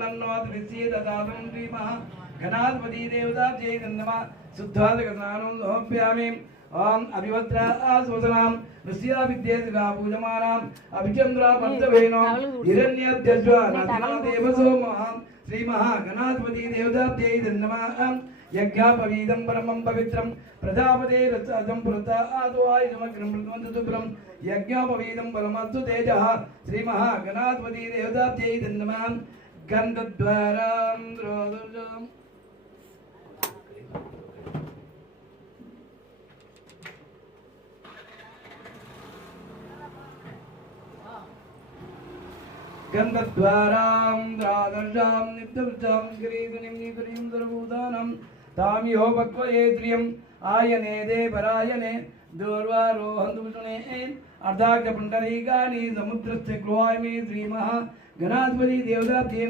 नन्नोद्विषे ददातं श्रीमः गणाधिपति देवताब्जै नमः शुद्धादिकस्नानं समर्पयामि ओम अभिवस्त्र आस्वसनाम ऋषिया विद्येशिका पूजमानाम अभिचंद्रा पंचवेनो हिरण्यध्यज्वा नदिना देवसोमः श्री महागणाधिपति देवताब्जै नमः यज्ञापवीदं परमं पवित्रं प्रजापते रसं पुरता आदवाय समग्रं प्रतमन्तुभ्रं यज्ञापवीदं परमस्तु तेजः श्री महागणाधिपति देवताब्जै नमः गन्धद्वारां द्रोदुर्जम् गन्धद्वारां द्वादशां नित्यवृत्तां गिरीधुनिं निधुनिं सर्वभूतानां तामिहो भक्वयेत्रियम् आयने देवरायने दूर्वारोहन्तुषुणे अर्धाग्रपुण्डरीकानि समुद्रस्य गृहामि श्रीमः गणाधिपति देवताब्जै